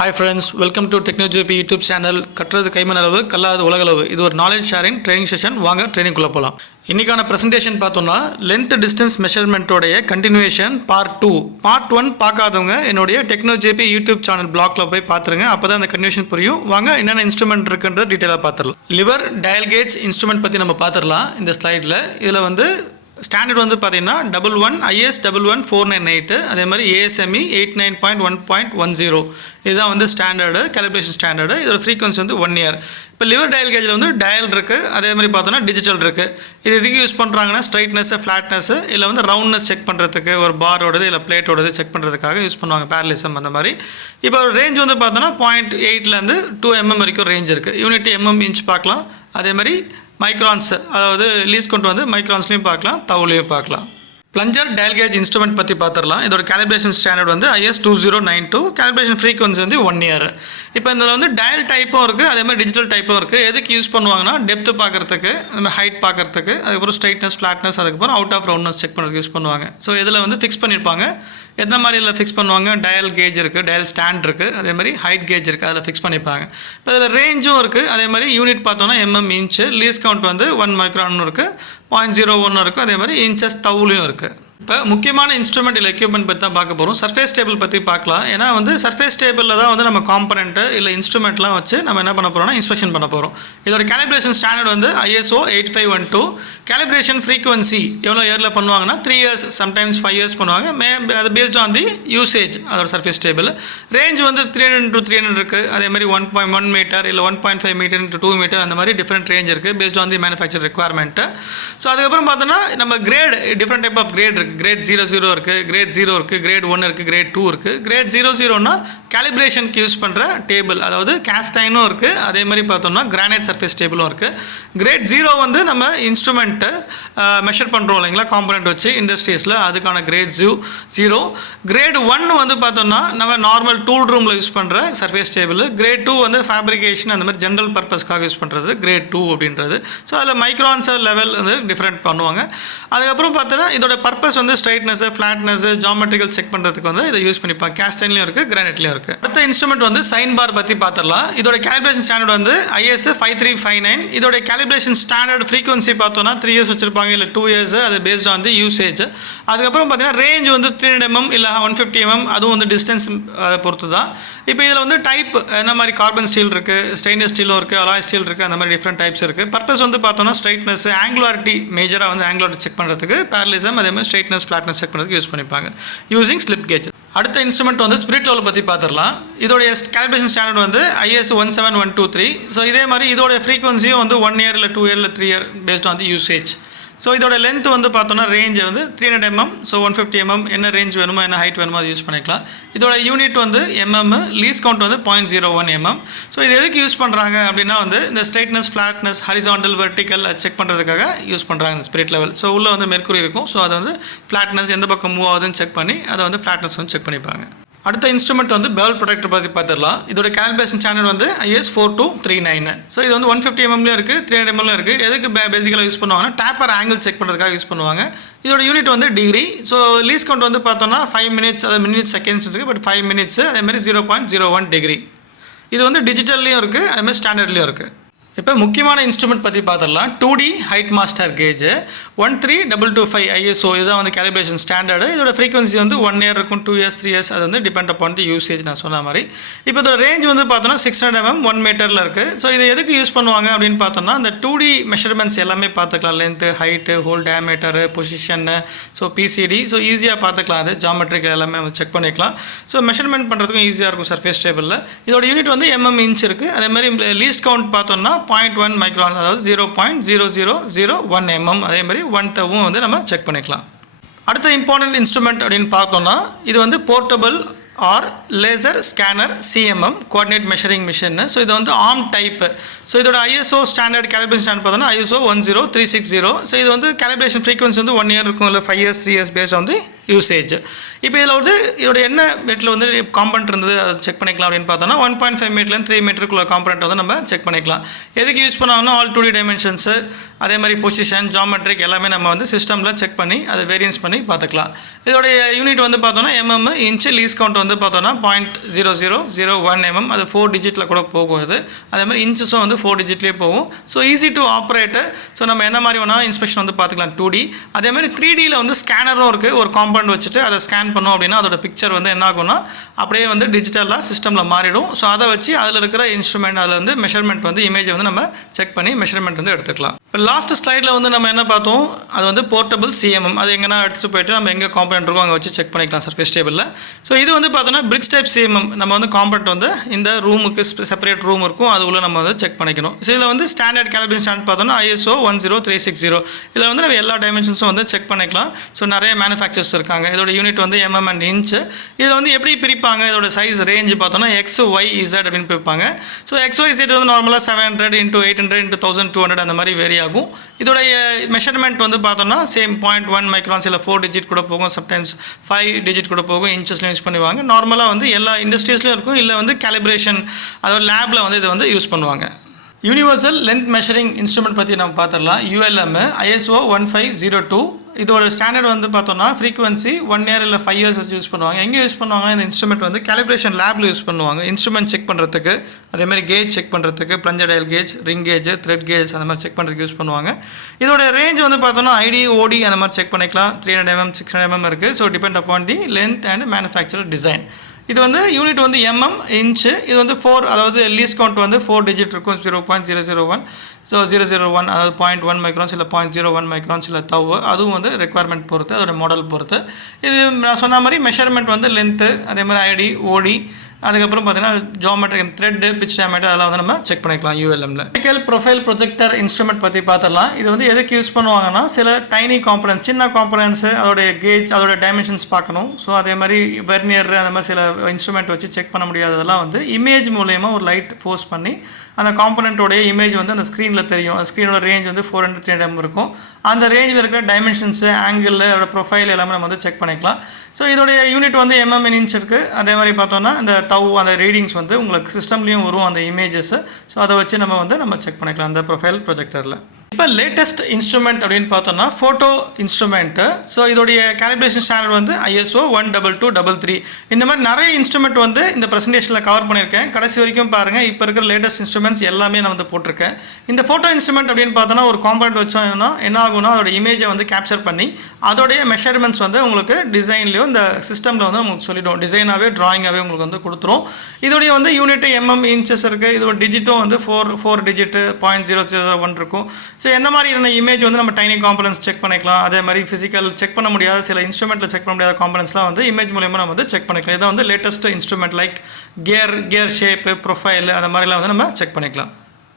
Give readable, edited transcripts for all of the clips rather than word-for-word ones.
Hi friends, welcome to TechnoJP YouTube channel. கற்றது கைமணளவு கல்லாது உலகளவு. இது ஒரு நாலேஜ் ஷேரிங் ட்ரைனிங் செஷன். வாங்க ட்ரைனிங்குள்ள போகலாம். இன்னைக்கான பிரசன்டேஷன் பார்த்தோம்னா லென்த் டிஸ்டன்ஸ் மெஷர்மெண்ட்டோடைய கண்டினியூஷன் பார்ட் 2. பார்ட் 1 பார்க்காதவங்க என்னுடைய TechnoJP யூடியூப் சேனல் பிளாக்ல போய் பார்த்துருங்க. அப்போ தான் அந்த கண்டினியூஷன் புரியும். வாங்க என்னென்ன இன்ஸ்ட்ருமெண்ட் இருக்குன்ற டீட்டெயிலாக பார்த்துடலாம். லிவர் டயல் கேஜ் இன்ஸ்ட்ருமெண்ட் பற்றி நம்ம பார்த்துடலாம் இந்த ஸ்லைடில். இதில் வந்து ஸ்டாண்டர்ட் வந்து பார்த்தீங்கன்னா 11 IS 11498, அதே மாதிரி ASME 89.1.10. இதுதான் வந்து ஸ்டாண்டர்டு கேலிப்ரேஷன் ஸ்டாண்டர்டு. இதோட ஃப்ரீக்வன்சி வந்து 1 year. இப்போ லிவர் டயல் கேஜில் வந்து டயல் இருக்குது, அதே மாதிரி பார்த்தோன்னா டிஜிட்டல் இருக்குது. இது எதுக்கு யூஸ் பண்ணுறாங்கன்னா ஸ்ட்ரைட்னஸ், ஃப்ளாட்னஸ், இல்லை வந்து ரவுண்ட்னஸ் செக் பண்ணுறதுக்கு, ஒரு பாரோடது இல்லை பிளேட்டோடது செக் பண்ணுறதுக்காக யூஸ் பண்ணுவாங்க, பேரலிசம் அந்த மாதிரி. இப்போ ரேஞ்ச் வந்து பார்த்தோன்னா 0.8லேருந்து 2 mm வரைக்கும் ரேஞ்ச் இருக்குது. யூனிட் இன்ச் பார்க்கலாம். அதே மாதிரி மைக்ரான்ஸ், அதாவது லீஸ் கொண்டு வந்து மைக்ரான்ஸ்லையும் பார்க்கலாம், தவுலையும் பார்க்கலாம். பிளஞ்சர் டயல் கேஜ் இன்ஸ்ட்ருமெண்ட் பற்றி பார்த்துடலாம். இதோட கேலிப்ரேஷன் ஸ்டாண்டர்ட் வந்து IS 2092, கேலிப்ரேஷன் ஃப்ரீக்வன்சி வந்து 1 year. இப்போ இதில் வந்து டயல் டைப்பும் இருக்குது, அதே மாதிரி டிஜிட்டல் டைப்பும் இருக்குது. எதுக்கு யூஸ் பண்ணுவாங்கன்னா டெப்த்து பார்க்குறதுக்கு, ஹைட் பார்க்குறதுக்கு, அதுக்கப்புறம் ஸ்ட்ரைட்னஸ், ஃப்ளாட்னஸ், அதுக்கப்புறம் அவுட் ஆஃப் ரவுண்ட்னஸ் செக் பண்ணுறதுக்கு யூஸ் பண்ணுவாங்க. ஸோ இதில் வந்து ஃபிக்ஸ் பண்ணியிருப்பாங்க. எந்த மாதிரி இதில் ஃபிக்ஸ் பண்ணுவாங்க, டயல் கேஜ் இருக்குது, டயல் ஸ்டாண்ட் இருக்குது, அதே மாதிரி ஹைட் கேஜ் இருக்குது, அதில் ஃபிக்ஸ் பண்ணிப்பாங்க. இப்போ இதில் ரேஞ்சும் இருக்குது, அதே மாதிரி யூனிட் பார்த்தோன்னா இன்ச்சு, லீஸ் கவுண்ட் வந்து 1 micron இருக்குது, 0.01 இருக்குது, அதே மாதிரி இன்ச்சஸ் தவுலையும் இருக்குது. இப்போ முக்கியமான இன்ஸ்ட்ருமெண்ட் இல்லை எக்யூப்மெண்ட் பற்றி தான் பார்க்க போகிறோம். சர்ஃபேஸ் டேபிள் பற்றி பார்க்கலாம். ஏன்னா வந்து சர்ஃபேஸ் டேபிளில் தான் வந்து நம்ம காம்பனண்ட்டு இல்லை இன்ஸ்ட்ருமெண்ட்லாம் வச்சு நம்ம என்ன பண்ண போகிறோம்னா இன்ஸ்பெக்ஷன் பண்ண போகிறோம். இதோட கேலிப்ரேஷன் ஸ்டாண்டர்ட் வந்து ISO 8512. கேலிப்ரேஷன் ஃப்ரீக்வன்சி எவ்வளோ இயரில் பண்ணுவாங்கன்னா 3 years, சம்டைம்ஸ் 5 years பண்ணுவாங்க. அது பேஸ்ட் ஆன் தி யூசேஜ். அதோட சர்ஃபேஸ் டேபிள் ரேஞ்ச் வந்து 300 to 300 இருக்குது. அதே மாதிரி 1.1 meter இல்லை 1.5 meter to 2 meter, அந்த மாதிரி டிஃப்ரெண்ட் ரேஞ்ச் இருக்குது based on the manufacturer requirement. So அதுக்கப்புறம் பார்த்தோன்னா நம்ம grade, different type of grade இருக்குது. கிரேட் 00 இருக்குது, கிரேட் 0 இருக்குது, கிரேட் 1 இருக்குது, கிரேட் 2 இருக்குது. கிரேட் 00னா கேலிப்ரேஷனுக்கு யூஸ் பண்ணுற டேபிள், அதாவது கேஸ்டைனும் இருக்குது, அதே மாதிரி பார்த்தோம்னா கிரானைட் சர்ஃபேஸ் டேபிளும் இருக்குது. கிரேட் 0 வந்து நம்ம இன்ஸ்ட்ருமெண்ட்டு மெஷர் பண்ணுறோம் இல்லைங்களா, காம்பனண்ட் வச்சு இண்டஸ்ட்ரீஸில், அதுக்கான கிரேட் 0. கிரேட் 1 வந்து பார்த்தோம்னா நம்ம நார்மல் டூல் ரூமில் யூஸ் பண்ணுற சர்ஃபேஸ் டேபிள். கிரேட் 2 வந்து ஃபேப்ரிகேஷன், அந்த மாதிரி ஜென்ரல் பர்பஸ்க்காக யூஸ் பண்ணுறது கிரேட் 2 அப்படின்றது. ஸோ அதில் மைக்ரான்ஸ் லெவல் வந்து டிஃப்ரெண்ட் பண்ணுவாங்க. அதுக்கப்புறம் பார்த்தோன்னா இதோட பர்பஸ் வந்து ஸ்ட்ரைட்னஸ், ஃப்ளாட்னஸ், ஜாமெட்ரிக்கல் செக் பண்ணுறதுக்கு வந்து இதை யூஸ் பண்ணிப்பாங்க. கேஸ்டைன்லையும் இருக்குது, கிரானைட்லையும் இருக்குது. அடுத்த இன்ஸ்ட்ருமெண்ட் வந்து சைன் பார் பற்றி பார்த்துடலாம். இதோட கேலிப்ரேஷன் ஸ்டாண்டர்ட் வந்து IS 5359. இதோட கேலிப்ரேஷன் ஸ்டாண்டர்ட் ஃப்ரீக்வன்சி பார்த்தோன்னா 3 years வச்சிருப்பாங்க, இல்லை 2 years, அது பேஸ்ட் ஆன் தி யூசேஜ். அதுக்கப்புறம் பார்த்தீங்கன்னா ரேஞ்ச் வந்து 300 mm இல்லை 150 mm, அதுவும் வந்து டிஸ்டன்ஸ் பொறுத்து தான். இப்போ இதில் வந்து டைப் என்ன மாதிரி கார்பன் ஸ்டீல் இருக்குது, ஸ்டெயின்லெஸ் ஸ்டீலும் இருக்குது, அலாய் ஸ்டீல் இருக்குது, அந்த மாதிரி டிஃப்ரெண்ட் டைப்ஸ் இருக்குது. பர்பஸ் வந்து பார்த்தோன்னா ஸ்ட்ரைட்னஸ், ஆங்குலாரிட்டி, மேஜராக வந்து ஆங்குலாரிட்டி செக் பண்ணுறதுக்கு, பேரலிசம், அதே மாதிரி ஸ்ட்ரைட்னஸ், ஃப்ளாட்னஸ் செக் பண்ணுறதுக்கு யூஸ் பண்ணிப்பாங்க யூசிங் ஸ்லிப் கேஜ். அடுத்த இன்ஸ்ட்ருமெண்ட் வந்து ஸ்பிரிட் லெவல் பற்றி பார்த்துடலாம். இதோடைய கேலிப்ரேஷன் ஸ்டாண்டர்ட் வந்து IS 17123. ஸோ இதே மாதிரி இதோட ஃப்ரீக்வன்சியும் வந்து 1 year இல்லை 2 year இல்லை 3 year paste on the usage. So இதோட லென்த் வந்து பார்த்தோன்னா ரேஞ்ச் வந்து 300 mm, ஸோ 150 mm, என்ன ரேஞ்ச் வேணுமோ, என்ன ஹைட் வேணுமோ அது யூஸ் பண்ணிக்கலாம். இதோட யூனிட் வந்து mm, லீஸ் கவுண்ட் வந்து 0.01 mm. ஸோ இது எதுக்கு யூஸ் பண்ணுறாங்க அப்படின்னா வந்து இந்த straightness, flatness, horizontal, vertical check பண்ணுறதுக்காக யூஸ் பண்ணுறாங்க இந்த ஸ்பிரிட் லெவல். ஸோ உள்ளே வந்து மெர்க்குரி இருக்கும். ஸோ அதை வந்து ஃப்ளாட்னஸ் எந்த பக்கம் மூவ் ஆகுதுன்னு செக் பண்ணி அதை வந்து ஃப்ளாட்னஸ் வந்து செக் பண்ணிப்பாங்க. அடுத்த இன்ஸ்ட்ருமெண்ட் வந்து பெவல் ப்ரொடெக்டர் பற்றி பார்த்துடலாம். இதோட கேலிப்ரேஷன் ஸ்டாண்டர்ட் வந்து IS 4239. ஸோ இது வந்து 150 mmலையும் இருக்குது, 300 mmலையும் இருக்குது. எதுக்கு பேசிக்கலாக யூஸ் பண்ணுவாங்கன்னா டேப்பர் ஆங்கிள் செக் பண்ணுறதுக்காக யூஸ் பண்ணுவாங்க. இதோட யூனிட் வந்து டிகிரி. ஸோ லீஸ் கவுண்ட் வந்து பார்த்தோன்னா 5 minutes, அதாவது மினிட்ஸ் செகண்ட்ஸ் இருக்குது, பட் 5 minutes, அதே மாதிரி 0.01 degree. இது வந்து டிஜிட்டல்லையும் இருக்குது, அதே மாதிரி ஸ்டாண்டர்ட்லையும் இருக்குது. இப்போ முக்கியமான இன்ஸ்ட்ருமெண்ட் பற்றி பார்த்துடலாம். 2D height master gauge 13225 ISO, இதுதான் வந்து கேலிப்ரேஷன் ஸ்டாண்டர்டு. இதோட ஃப்ரீக்வன்சி வந்து 1 year இருக்கும், 2 years, 3 years, அது வந்து டிபெண்ட் அப்பான் தி யூசேஜ், நான் சொன்ன மாதிரி. இப்போ இதோட ரேஞ்ச் வந்து பார்த்தோன்னா 600 mm 1 meterல இருக்குது. ஸோ இது எதுக்கு யூஸ் பண்ணுவாங்க அப்படின்னு பார்த்தோம்னா இந்த 2D மெஷர்மெண்ட்ஸ் எல்லாமே பார்த்துக்கலாம். லென்த்து, ஹைட்டு, ஹோல் டயமீட்டரு, பொசிஷன்னு, ஸோ PCD, ஸோ ஈஸியாக பார்த்துக்கலாம். அது ஜாமெட்ரிக் எல்லாமே நம்ம செக் பண்ணிக்கலாம். ஸோ மெஷர்மெண்ட் பண்ணுறதுக்கும் ஈஸியாக இருக்கும் சர்ஃபேஸ் டேபிளில். இதோட யூனிட் வந்து இன்ச் இருக்குது. அதே மாதிரி லீஸ்ட் கவுண்ட் பார்த்தோம்னா 0.1 micron, அதாவது 0.0001 mm, அதே மாதிரி 1 வந்து நம்ம செக் பண்ணிக்கலாம். அடுத்த இம்பார்ட்டன்ட் இன்ஸ்ட்ருமெண்ட் அப்படின்னு பார்த்தோம்னா இது வந்து portable or laser scanner CMM, coordinate measuring machine. So இது வந்து ஆர்ம் டைப்பு. ஸோ இதோட ISO ஸ்டாண்டர்ட் கேலிப்ரேஷன் ஸ்டாண்டர்ட் பார்த்தோன்னா ISO 10360. ஸோ இது வந்து கேலிப்ரேஷன் ஃப்ரீக்வன்சி வந்து 1 year இருக்கும், இல்லை 5 years, 3 years பேஸ்ட் வந்து யூசேஜ். இப்போ இதில் வந்து இதோட என்ன மீட்டரில் வந்து காம்பனண்ட் இருந்தது அதை செக் பண்ணிக்கலாம் அப்படின்னு பார்த்தோம்னா 1.5 மீட்டர்லேருந்து 3 மீட்டருக்குள்ள காம்பனண்ட் வந்து நம்ம செக் பண்ணிக்கலாம். எதுக்கு யூஸ் பண்ணாங்கன்னா ஆல் 2D டைமென்ஷன்ஸு அதே மாதிரி பொசிஷன் ஜாமெட்ரிக் எல்லாமே நம்ம வந்து சிஸ்டமில் செக் பண்ணி அதை வேரியன்ஸ் பண்ணி பார்த்துக்கலாம். இதோடைய யூனிட் வந்து பார்த்தோன்னா எம்எம், இன்ச்சு, லீஸ் கவுண்ட் வந்து பார்த்தோன்னா 0.0001 mm, அது 4 டிஜிட்டில் கூட போகும். இது அதே மாதிரி இன்ச்சஸும் வந்து 4 டிஜிட்லேயே போகும். So easy to operate. So நம்ம என்ன மாதிரி வேணாலும் இன்ஸ்பெக்ஷன் வந்து பார்த்துக்கலாம் 2D. அதே மாதிரி 3Dயில் வந்து ஸ்கேனரும் இருக்குது. ஒரு காம்பவுண்ட் வச்சுட்டு அதை ஸ்கேன் பண்ணோம் அப்படின்னா அதோட பிக்சர் வந்து என்ன ஆகும்னா அப்படியே வந்து டிஜிட்டலாக சிஸ்டமில் மாறிடும். ஸோ அதை வச்சு அதில் இருக்கிற இன்ஸ்ட்ருமெண்ட் அதில் வந்து மெஷர்மெண்ட் வந்து இமேஜை வந்து நம்ம செக் பண்ணி மெஷர்மெண்ட் வந்து எடுத்துக்கலாம். இப்போ லாஸ்ட் ஸ்லைடில் வந்து நம்ம என்ன பார்த்தோம், அது வந்து போர்ட்டபிள் CMM. அது எங்கன்னா எடுத்துகிட்டு போயிட்டு நம்ம எங்கே காம்பனண்ட் இருக்கோ அங்கே வச்சு செக் பண்ணிக்கலாம் சர்ஃபேஸ் டேபிளில். ஸோ இது வந்து பார்த்தோன்னா பிரிட்ஜ் டைப் CMM. நம்ம வந்து காம்பனண்ட் வந்து இந்த ரூமுக்கு செப்பரேட் ரூம் இருக்கும், அது உள்ள நம்ம வந்து செக் பண்ணிக்கணும். ஸோ இதில் வந்து ஸ்டாண்டர்ட் கேலிபிரேஷன் ஸ்டாண்டர்ட் பார்த்தோன்னா ISO 10360. இதில் வந்து நம்ம எல்லா டைமென்ஷன்ஸும் வந்து செக் பண்ணிக்கலாம். ஸோ நிறைய மேனுஃபேக்சர்ஸ் இருக்காங்க. இதோட யூனிட் வந்து mm and inch. இதில் வந்து எப்படி பிரிப்பாங்க, இதோட சைஸ் ரேஞ்சு பார்த்தோன்னா XYZ அப்படின்னு பிரிப்பாங்க. ஸோ XYZ வந்து நார்மலாக 700 × 800 × 1200 அந்த மாதிரி வேரி ஆகும். இதோடைய மெஷர்மெண்ட் வந்து பார்த்தோம்னா சேம் 0.1 மைக்ரான்ஸ் இல்லை 4 டிஜிட் கூட போகும், சம்டைம்ஸ் 5 டிஜிட் கூட போகும். இன்ச்சஸ்லையும் யூஸ் பண்ணுவாங்க. நார்மலாக வந்து எல்லா இண்டஸ்ட்ரீஸ்லையும் இருக்கும். இல்லை வந்து கேலிப்ரேஷன் அதாவது லேபில் வந்து இதை வந்து யூஸ் பண்ணுவாங்க. யூனிவர்சல் லென்த் மெஷரிங் இன்ஸ்ட்ருமெண்ட் பற்றி நம்ம பார்த்துடலாம். ULM ISO 1502. இதோட ஸ்டாண்டர்ட் வந்து பார்த்தோம்னா ஃப்ரீக்வன்சி 1 year இல்லை 5 years வச்சு யூஸ் பண்ணுவாங்க. எங்கே யூஸ் பண்ணுவாங்கன்னா இந்த இன்ஸ்ட்ருமெண்ட் வந்து கேலிப்ரேஷன் லேபில் யூஸ் பண்ணுவாங்க. இன்ஸ்ட்ருமெண்ட் செக் பண்ணுறதுக்கு, அதேமாதிரி கேஜ் செக் பண்ணுறதுக்கு, plunger dial gauge, ring gauge, thread gauge அந்த மாதிரி செக் பண்ணுறதுக்கு யூஸ் பண்ணுவாங்க. இதோட ரேஞ்ச் வந்து பார்த்தோம்னா ID, OD அந்த மாதிரி செக் பண்ணிக்கலாம். 300 mm 600 mm இருக்குது. So depend upon the length and manufacturer design. இது வந்து யூனிட் வந்து mm, இன்ச்சு. இது வந்து 4, அதாவது லீஸ் கவுண்ட் வந்து 4 டிஜிட் இருக்கும். 0.001. ஸோ 001 அதாவது 0.1 மைக்ரான்ஸ் இல்லை 0.01 மைக்ரான்ஸ் இல்லை தவ். அதுவும் வந்து ரெக்குவயர்மெண்ட் பொறுத்து, அதோட மாடல் பொறுத்து. இது நான் சொன்ன மாதிரி மெஷர்மெண்ட் வந்து லென்த்து, அதே மாதிரி ID, OD, அதுக்கப்புறம் பார்த்தீங்கன்னா ஜாமெட்ரிக் த்ரெட், பிச் டயமீட்டர் அதெல்லாம் வந்து நம்ம செக் பண்ணிக்கலாம் ULMல. ஆப்டிக்கல் ப்ரொஃபைல் ப்ரொஜெக்டர் இன்ஸ்ட்ருமெண்ட் பற்றி பார்த்துடலாம். இது வந்து எதுக்கு யூஸ் பண்ணுவாங்கன்னா சில டைனி காம்பனன்ஸ், சின்ன காம்பனன்ஸு, அதோடைய கேஜ், அதோட டைமென்ஷன்ஸ் பார்க்கணும். ஸோ அதே மாதிரி வெர்னியர் அந்த மாதிரி சில இன்ஸ்ட்ருமெண்ட் வச்சு செக் பண்ண முடியாததெல்லாம் வந்து இமேஜ் மூலயமா ஒரு லைட் ஃபோர்ஸ் பண்ணி அந்த காம்பனண்ட்டோடைய இமேஜ் வந்து அந்த ஸ்க்ரீனில் தெரியும். அந்த ஸ்க்ரீனோட ரேஞ்ச் வந்து 400 300 mm இருக்கும். அந்த ரேஞ்சில் இருக்கிற டைமென்ஷன்ஸு, ஆங்கிள், அதோட ப்ரொஃபைல் எல்லாமே நம்ம வந்து செக் பண்ணிக்கலாம். ஸோ இதோடைய யூனிட் வந்து mm and inch இருக்குது. அதே மாதிரி பார்த்தோன்னா இந்த தவ் அந்த ரீடிங்ஸ் வந்து உங்களுக்கு சிஸ்டம்லேயும் வரும் அந்த இமேஜஸ். ஸோ அதை வச்சு நம்ம செக் பண்ணிக்கலாம் அந்த ப்ரொஃபைல் ப்ரொஜெக்டரில். இப்போ லேட்டஸ்ட் இன்ஸ்ட்ருமெண்ட் அப்படின்னு பார்த்தோம்னா ஃபோட்டோ இன்ஸ்ட்ருமெண்ட்டு. ஸோ இதோடைய கேலிப்ரேஷன் ஸ்டாண்டர்ட் வந்து ISO 12233. இந்த மாதிரி நிறைய இன்ஸ்ட்ருமெண்ட் வந்து இந்த ப்ரெசன்டேஷனில் கவர் பண்ணியிருக்கேன். கடைசி வரைக்கும் பாருங்கள். இப்போ இருக்கிற லேட்டஸ்ட் இன்ஸ்ட்ருமெண்ட்ஸ் எல்லாமே நான் வந்து போட்டிருக்கேன். இந்த ஃபோட்டோ இன்ஸ்ட்ருமெண்ட் அப்படின்னு பார்த்தோன்னா ஒரு காம்பனண்ட் வச்சோம்னா என்ன ஆகும்னா அதோட இமேஜை வந்து கேப்சர் பண்ணி அதோடைய மெஷர்மெண்ட்ஸ் வந்து உங்களுக்கு டிசைன்லேயும் இந்த சிஸ்டமில் வந்து உங்களுக்கு சொல்லிடும். டிசைனாகவே ட்ராயிங்காகவே உங்களுக்கு வந்து கொடுத்துரும். இதோடைய வந்து யூனிட் mm, இன்ச்சஸ் இருக்குது. இதோட டிஜிட்டும் வந்து 4 டிஜிட்டு 0.001 இருக்கும். ஸோ எந்த மாதிரியான இமேஜ் வந்து நம்ம டைனி காம்பனன்ஸ் செக் பண்ணிக்கலாம். அதே மாதிரி ஃபிசிக்கல் செக் பண்ண முடியாத சில இன்ஸ்ட்ருமெண்ட்டில் செக் பண்ண முடியாத காம்பனன்ஸ்லாம் வந்து இமேஜ் மூலயமா நம்ம வந்து செக் பண்ணிக்கலாம். இதை வந்து latest instrument like gear shape, profile அந்த மாதிரிலாம் வந்து நம்ம செக் பண்ணிக்கலாம்.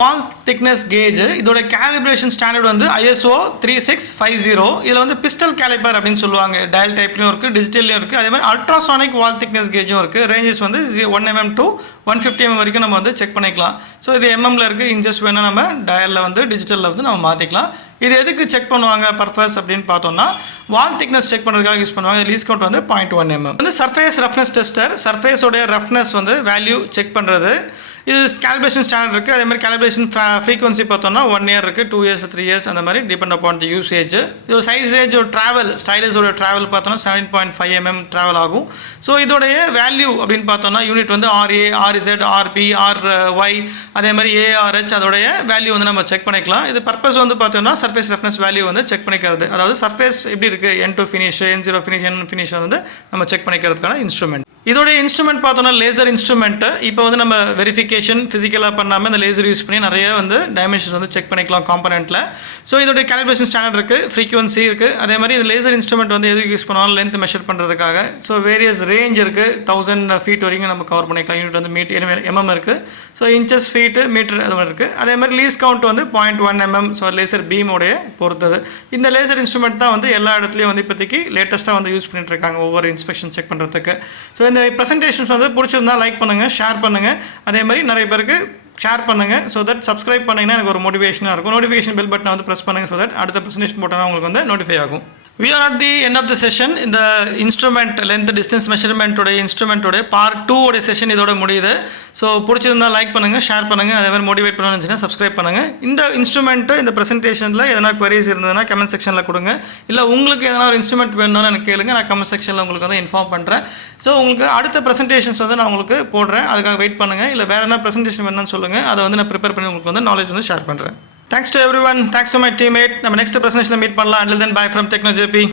வால் திக்னஸ் கேஜ், இதோட கேலிப்ரேஷன் ஸ்டாண்டர்ட் வந்து ISO 3650. இதில் வந்து பிஸ்டல் கேலிபர் அப்படின்னு சொல்லுவாங்க. டயல் டைப்லையும் இருக்குது, டிஜிட்டல்லையும் இருக்குது. அதே மாதிரி அல்ட்ராசானிக் வால் திக்னஸ் கேஜும் இருக்குது. ரேஞ்சஸ் வந்து 1 mm to 150 mm வரைக்கும் நம்ம வந்து செக் பண்ணிக்கலாம். ஸோ இது mmல இருக்குது. இன்ச்சஸ் வேணால் நம்ம டயலில் வந்து டிஜிட்டலில் வந்து நம்ம மாற்றிக்கலாம். இது எதுக்கு செக் பண்ணுவாங்க பர்பஸ் அப்படின்னு பார்த்தோம்னா வால் திக்னஸ் செக் பண்ணுறதுக்காக யூஸ் பண்ணுவாங்க. லீஸ் கவுண்ட் வந்து 0.1 mm. வந்து சர்ஃபேஸ் ரஃப்னஸ் டெஸ்டர், சர்ஃபேஸோடைய ரஃப்னஸ் வந்து வேல்யூ செக் பண்ணுறது. இது கேலிப்ரேஷன் ஸ்டாண்டர்ட் இருக்குது. அதே மாதிரி கேலிப்ரேஷன் ஃப்ரீக்வன்சி பார்த்தோம்னா 1 year இருக்குது, 2 years, 3 years அந்த மாதிரி டிபெண்ட் அப்பான் தி யூசேஜ். இது சைஸ் ரேஞ்ச் ஒரு ட்ராவல் ஸ்டைலிஸோட ட்ராவல் பார்த்தோன்னா 7.5 mm ட்ராவல் ஆகும். ஸோ இதோடைய வேல்யூ அப்படின்னு பார்த்தோன்னா யூனிட் வந்து RA, RZ, RP, RY அதே மாதிரி ARH அதோடைய வேல்யூ வந்து நம்ம செக் பண்ணிக்கலாம். இது பர்பஸ் வந்து பார்த்தோம்னா சர்ஃபேஸ் ரஃப்னஸ் வேல்யூ வந்து செக் பண்ணிக்கிறது. அதாவது சர்ஃபேஸ் எப்படி இருக்குது, N2 finish, N0 finish, N finish வந்து நம்ம செக் பண்ணிக்கிறதுக்கான இன்ஸ்ட்ருமெண்ட். இதோட இன்ஸ்ட்ருமெண்ட் பார்த்தோன்னா லேசர் இன்ஸ்ட்ருமெண்ட்டு. இப்போ வந்து நம்ம வெரிஃபிகேஷன் ஃபிசிக்கலாக பண்ணாமல் இந்த லேசர் யூஸ் பண்ணி நிறைய வந்து டைமென்ஷன்ஸ் வந்து செக் பண்ணிக்கலாம் காம்பனண்ட்டில். ஸோ இதோடைய கேலிப்ரேஷன் ஸ்டாண்டர்ட் இருக்குது, ஃப்ரீக்வன்சி இருக்குது. அதே மாதிரி இந்த லேசர் இன்ஸ்ட்ருமெண்ட் வந்து எதுக்கு யூஸ் பண்ணுவாங்க, லென்த் மெஷர் பண்ணுறதுக்காக. ஸோ வேரியஸ் ரேஞ்ச் இருக்குது, 1000 feet வரைக்கும் நம்ம கவர் பண்ணிக்கலாம். யூனிட் வந்து mm இருக்குது. ஸோ இன்ச்சஸ், ஃபீட்டு, மீட்டர் அது மாதிரி இருக்குது. அதே மாதிரி லீஸ் கவுண்ட் வந்து 0.1 mm. ஸோ லேசர் பீமோடைய பொறுத்தது. இந்த லேசர் இன்ஸ்ட்ருமெண்ட் தான் வந்து எல்லா இடத்துலையும் வந்து இப்போதைக்கு லேட்டஸ்ட்டாக வந்து யூஸ் பண்ணிட்டு இருக்காங்க ஒவ்வொரு இன்ஸ்பெக்ஷன் செக் பண்ணுறதுக்கு. ஸோ இந்த ப்ரெசன்டேஷன்ஸ் வந்து பிடிச்சிருந்தா லைக் பண்ணுங்கள், ஷேர் பண்ணுங்கள். அதே மாதிரி நிறைய பேருக்கு ஷேர் பண்ணுங்கள். ஸோ தட் சப்ஸ்கிரைப் பண்ணிங்கன்னா எனக்கு ஒரு மோட்டிவேஷனாக இருக்கும். நோட்டிஃபிகேஷன் பெல் பட்டனை வந்து ப்ரெஸ் பண்ணுங்கள். ஸோ தட் அடுத்த ப்ரெசன்டேஷன் போட்டோன்னா உங்களுக்கு வந்து நோட்டிஃபை ஆகும். We are at the end of the session. இந்த இன்ஸ்ட்ருமெண்ட் லென்த் டிஸ்டன்ஸ் மெஷர்மெண்ட்டோடைய இன்ஸ்ட்ருமெண்ட்டோடைய பார்ட் 2 உடைய செஷன் இதோட முடியுது. ஸோ பிடிச்சிருந்தா லைக் பண்ணுங்கள், ஷேர் பண்ணுங்கள், அதே மாதிரி மோட்டிவேட் பண்ணணும்னு இருந்துச்சுன்னா சப்ஸ்கிரைப் பண்ணுங்கள். இந்த இன்ஸ்ட்ருமெண்ட்டு இந்த ப்ரெசென்டேஷனில் எதனா queries இருந்ததுன்னா கமெண்ட் செக்ஷனில் கொடுங்க. இல்லை உங்களுக்கு எதனா ஒரு இன்ஸ்ட்ருமெண்ட் வேணும்னு எனக்கு கேளுங்க, நான் கமெண்ட் செக்ஷனில் உங்களுக்கு வந்து இன்ஃபார்ம் பண்ணுறேன். ஸோ உங்களுக்கு அடுத்த ப்ரெசென்டேஷன்ஸ் வந்து நான் உங்களுக்கு போடுறேன், அதுக்காக வெயிட் பண்ணுங்கள். இல்லை வேறு என்ன ப்ரெசென்டேஷன் வேணும்னு சொல்லுங்கள், அதை வந்து நான் ப்ரிப்பேர் பண்ணி உங்களுக்கு வந்து நாலேஜ் வந்து ஷேர் பண்ணுறேன். Thanks to everyone. Thanks to my teammate. நம்ம next presentation meet பண்ணலாம். Until then, bye from TechnoJP.